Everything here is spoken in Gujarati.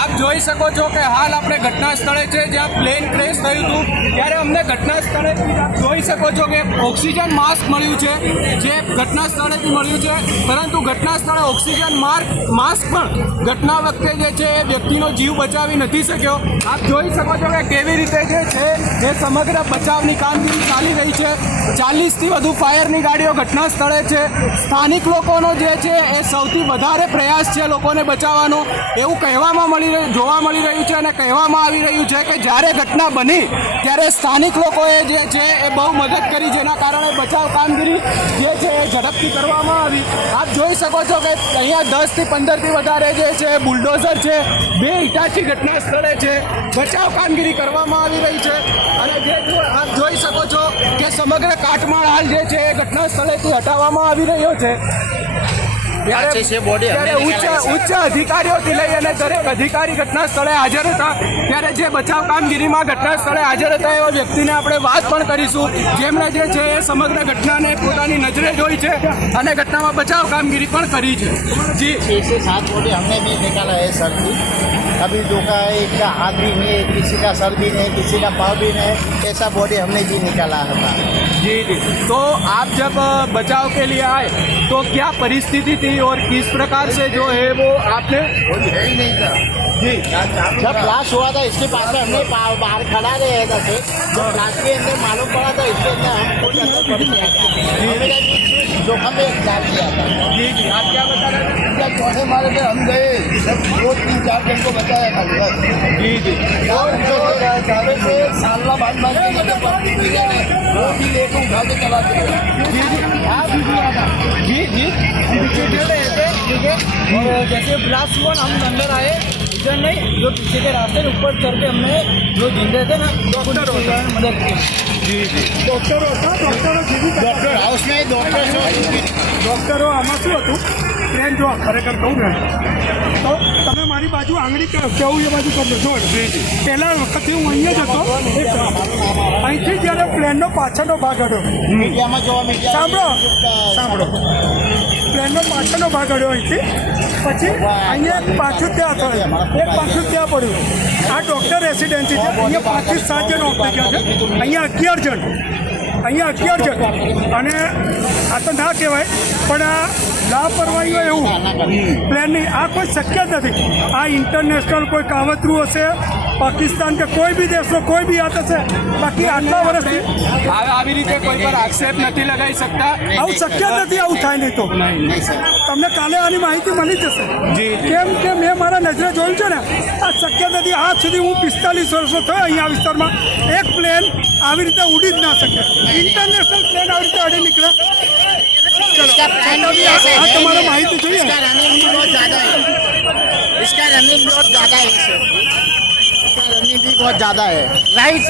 આપ જોઈ શકો છો કે હાલ આપણે ઘટના સ્થળે છે જ્યાં પ્લેન ક્રેશ થયું હતું ત્યારે અમને ઘટના સ્થળેથી આપ જોઈ શકો છો કે ઓક્સિજન માસ્ક મળ્યું છે જે ઘટના સ્થળેથી મળ્યું છે, પરંતુ ઘટના સ્થળે ઓક્સિજન માસ્ક પણ ઘટના વખતે જે છે એ વ્યક્તિનો જીવ બચાવી નથી શક્યો। આપ જોઈ શકો છો કે કેવી રીતે જે છે એ સમગ્ર બચાવની કામગીરી ચાલી રહી છે। 40થી વધુ ફાયરની ગાડીઓ ઘટના સ્થળે છે। સ્થાનિક લોકોનો જે છે એ સૌથી વધારે પ્રયાસ છે લોકોને બચાવવાનો એવું જોવા મળી રહ્યું છે અને કહેવામાં આવી રહ્યું છે કે જ્યારે ઘટના બની ત્યારે સ્થાનિક લોકોએ જે છે એ બહુ મદદ કરી, જેના કારણે બચાવ કામગીરી જે છે એ ઝડપથી કરવામાં આવી। આપ જોઈ શકો છો કે અહીંયા 10થી 15થી વધારે જે છે બુલડોઝર છે, 2 હિટાચી ઘટના સ્થળે છે, બચાવ કામગીરી કરવામાં આવી રહી છે અને જે આપ જોઈ શકો છો કે સમગ્ર કાટમાળ હાલ જે છે એ ઘટના સ્થળેથી હટાવવામાં આવી રહ્યો છે। ત્યારે ઉચ્ચ અધિકારીઓથી લઈ અને દરેક અધિકારી ઘટના સ્થળે હાજર હતા। ત્યારે જે બચાવ કામગીરીમાં ઘટના સ્થળે હાજર હતા એવા વ્યક્તિને આપણે વાત પણ કરીશું, જેમણે જે છે એ સમગ્ર ઘટનાને પોતાની નજરે જોઈ છે અને ઘટનામાં બચાવ કામગીરી પણ કરી છે। જી 6 से 7 बॉडी हमने भी निकाला है सर की। अभी जो का एक का हाथ भी नहीं है, किसी का सर भी नहीं, किसी का पाँव भी नहीं, ऐसा बॉडी हमने भी निकाला था। जी जी। तो आप जब बचाव के लिए आए तो क्या परिस्थिति थी और किस प्रकार से जो है वो आपने है ही नहीं था जी। जब ब्लास्ट हुआ था इसके पास में हमने बाहर खड़ा रहे थे, जब ब्लास्ट के अंदर मालूम पड़ा था इसके अंदर हमको अंदर पड़ गया था, जोखम में डाल दिया था। जी जी। आप क्या बता रहे थे? चौथे मारे पे हम गए, सब 2-3-4 जन को बचाया था। जी जी। से सालना बांध के वो भी लेके उठा के चला गया। जी जी। जी जी। ठीक है। और जैसे ब्लास्ट हुआ ना हम अंदर आए, इधर नहीं जो पीछे के रास्ते ऊपर चढ़ के हमने जो जिंदे थे ना डॉक्टर मदद की। जी जी। डॉक्टर हाउस में ડૉક્ટરો આમાં શું હતું, ટ્રેન જો ખરેખર કહું ને તો તમે મારી બાજુ આંગળી કેવું એ બાજુ કરજો જો પહેલાં વખતથી હું અહીંયા જ હતો, અહીંથી જ્યારે પ્લેનનો પાછળનો ભાગ હડ્યો, મીડિયામાં જોવા સાંભળો પ્લેનનો પાછળનો ભાગ હડ્યો અહીંથી, પછી અહીંયા એક પાછું ત્યાં થયું, એક પાછું ત્યાં પડ્યું। આ ડૉક્ટર રેસિડેન્સી છે, અહીંયા 5 થી 7 જણ ઓપરેટ છે, અહીંયા 11 જણ અને આ તો ના કહેવાય પણ આ લાપરવાહી હોય એવું પ્લેનની આ કોઈ શક્ય જ નથી। આ ઇન્ટરનેશનલ કોઈ કાવતરું હશે, પાકિસ્તાન કે કોઈ બી દેશનો કોઈ બી હાથ હશે, બાકી આટલા વર્ષથી આવી રીતે કોઈ પર આક્ષેપ નથી લગાવી શકતા। આવું શક્ય જ નથી, આવું થાય નહીં તો તમને કાલે આની માહિતી મળી જશે। કેમ કે મેં મારા નજરે જોયું છે ને, આ શક્ય નથી। આજ સુધી હું 45 વર્ષનો થયો અહીંયા આ વિસ્તારમાં, એક પ્લેન આવી રીતે ઉડી જ ના શકે, ઇન્ટરનેશનલ પ્લેન આવી રીતે અડી નીકળે। તમારે માહિતી જોઈએ, इसका रनिंग भी बहुत ज़्यादा है, इसका रनिंग भी बहुत ज़्यादा है, राइट।